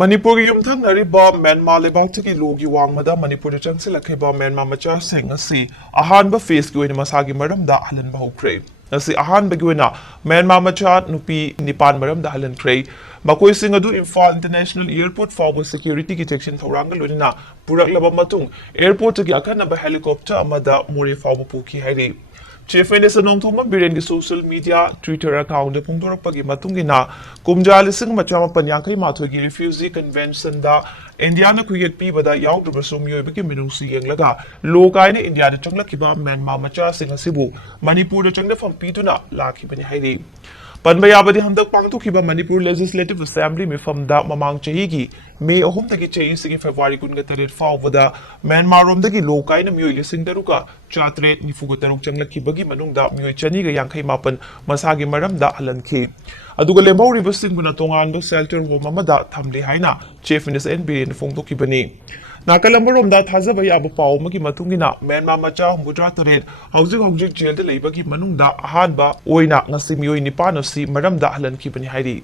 Manipur yumthangnariba Myanmar lebaktagi logi wangmada Manipur changsilakhiba Myanmar machasing asi ahanba face gi oina masagi maramda halhanba houkhre asi ahanba gi oina Myanmar macha nupi Nipan maramda halhankhre makoi sing adu Imphal International Airport fawba security ki section thoranga loina puraklaba matung airport gi akanaba helicopter amada mori fawba puki hairi Chief Minister Nongthoma Biren social media Twitter account pungtorapagi matungina kumja lising machama panyankai mathoi gi refugee convention da India na kuyet pi bada yaudruba sumyo biki minungsi yenglaga lokai na India da changlakiba Myanmar macha sing asibu Manipur da changda fampituna lakibani hairi Panbayabadi handak pangtukiba Manipur Legislative Assembly mifamda mamang chahigi May ahumdagi chahi sigi February kungatare fawbada Myanmar romdagi lokai na miyoi lising daruka chatre nifugutaruk changlakibagi manungda miyoi chaniga yankai mapan masagi maramda halankhi aduga lemhoriba singbuna tonganba shelter home amada thamle haina Chief Minister NB fongtokibani Nakalambaromda thazaba yaba paw magi matungina Myanmar macha humudra taret hauzik jail da leibagi manungda ahanba oina ngasi miyoi Nipan maramda halankhibani hairi